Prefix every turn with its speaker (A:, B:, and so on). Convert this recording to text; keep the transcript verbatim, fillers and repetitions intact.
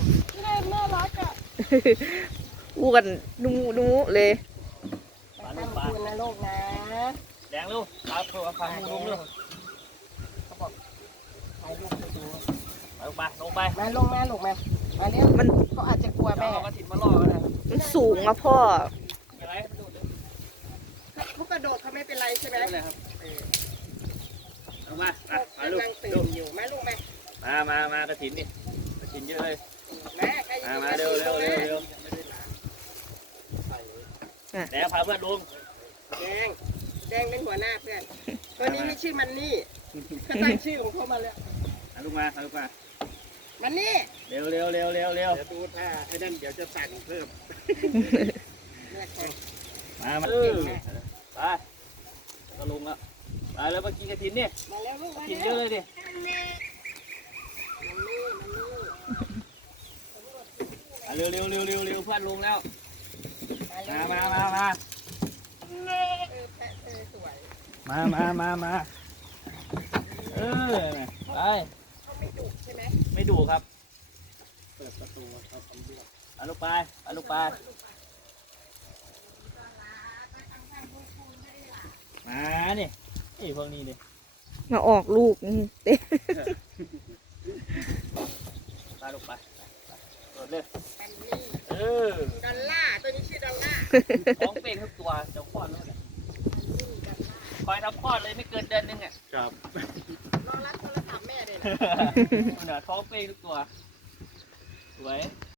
A: เล่นน่ารักอ่ะ
B: อู้กันนูนูเลย
A: ขอบคุณนะลูกนะ
C: แดงลูกเอาโทรฟังลุงลูก
A: เขาบอกถ่ายรูปให้ดู
C: ลงไปลงไป
A: มาลงมาลูกมามาเร็ว
B: มัน
A: เขาอาจจะกลัว
C: แม่
A: แม่
C: เอากระถิ่นมาล่อกันนะ
B: มันสูงอะพ่อ
C: อะไรดูดิ
A: เขากระโดดเขาไม่เป็นไรใช่ไหม
C: ไม่เป็นไรครับเอามาอ่ะมาลูก
A: กำลังตื่
C: ลู
A: น
C: ก
A: อยู่มาลูกมา
C: มามามากระถิ่นนี่กระถิ่นเยอะเลย
A: มาใคร
C: มามาเร็วเร็วเร็วเร็วแดงพาเพื่อนลุง
A: แดงแดงเป็นหัวหน้าเพื่อนตัวนี้มีชื่อมันนี่เขาตั้งชื่อของเขามาแล้ว
C: เอาลูกมาเอาลูกมา
A: มันนี่
C: เร็วเร็วเร็วเร็วเร็ว
D: เดี๋ยวดูถ้าไอ้นั่นเดี๋ยวจะสั่งเพิ่ม
A: เนี่ยค่ะ
C: มามาเออไปก็ลุงแล้วไปแล้วเมื่อกี้กระถิ่นนี่
A: มาแล้วลูก
C: กระ
A: มา
C: ถิ่น
A: แล้ว
C: เยอะเลยดิ
A: มันนี่มันนี่
C: เร็วเร็วเร็วเร็วเร็วเพื่อนลุงแล้ว
A: มัน
C: มา
A: นี่
C: มามามา
A: เออแพะเออสวย
C: มามามามาเออไป
A: เขาไม่ดุใช่ไหม
C: ไม่ดุครับ
D: เปิดประตูเขาทำเรื่อง
C: เอาลูกไปเอาลูกไปมานี่ไอ้พวกนี้ดิ
B: มาออกลูกเต้
C: ไปลูกไปโดดเลย
A: มันนี่
C: เออ
A: ดอลล่าร์ตัวนี้ชื่อดอลล่าร์
C: ท้องเป่งทุกตัวเจ้าคลอดแล้วเนี่ยคอยทำคลอดเลยไม่เกินเดือนนึงอ่ะ
D: ครับ
A: รอรับโทรศัพท์แม่เลยนะ
C: มันท้องเป่งทุกตัวสวย